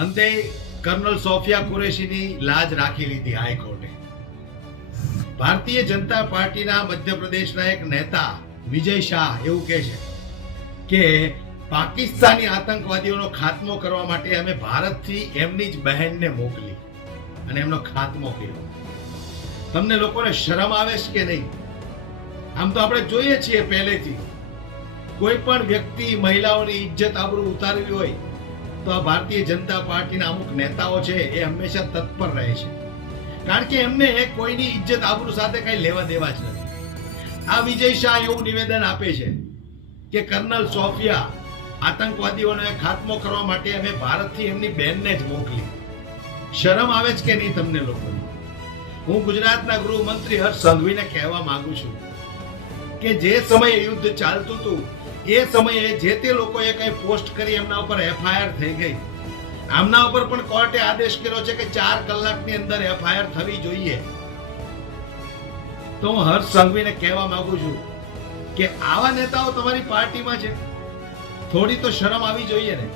અંતે kernel Sofia કુરેશીની લાજ રાખી લીધી હાઈકોર્ટે. ભારતીય જનતા પાર્ટીના મધ્યપ્રદેશના એક નેતા વિજય શાહ એવું કહે છે કે, પાકિસ્તાની આતંકવાદીઓનો ખાત્મો કરવા માટે અમે ભારતથી એમની જ બહેનને મોકલી અને એમનો ખાત્મો કર્યો. તમને લોકોને શરમ આવે છે કે નહીં? આમ તો આપણે જોઈએ છીએ પહેલેથી. કોઈ પણ વ્યક્તિ મહિલાઓની ઇજ્જત આબરૂ ઉતારવી હોય તો આ ભારતીય જનતા પાર્ટીના અમુક નેતાઓ છે એ હંમેશા તત્પર રહે છે. કારણ કે એમને કોઈની ઇજ્જત આબરૂ સાથે કઈ લેવા દેવા જ નથી. આ વિજય શાહ એવું નિવેદન આપે છે કે કર્નલ સોફિયા આતંકવાદીઓને ખાત્મો કરવા માટે અમે ભારતથી એમની બહેનને જ મોકલી. શરમ આવે છે કે નહીં તમને લોકો? હું ગુજરાતના ગૃહમંત્રી હર્ષ સંઘવીને કહેવા માંગુ છું કે જે સમયે યુદ્ધ ચાલતું હતું એ સમયે જે તે લોકોએ કંઈ પોસ્ટ કરી એમના ઉપર એફઆઈઆર થઈ ગઈ. આમના ઉપર પણ કોર્ટે આદેશ કર્યો છે કે ચાર કલાકની અંદર એફઆઈઆર થવી જોઈએ. તો હું હર્ષ સંઘવીને કહેવા માંગુ છું કે આવા નેતાઓ તમારી પાર્ટીમાં છે. થોડી તો શરમ આવી જોઈએ ને.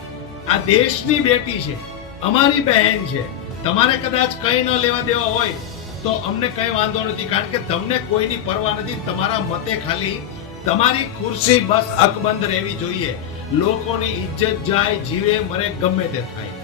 આ દેશની બેટી છે, અમારી બહેન છે. તમારે કદાચ કઈ ન લેવા દેવા હોય તો અમને કઈ વાંધો નથી, કારણ કે તમને કોઈની પરવા નથી, તમારા મતે ખાલી તમારી ખુરશી બસ અકબંધ રહેવી જોઈએ. લોકોની ઇજ્જત જાય જીવે મરે ગમે તે થાય.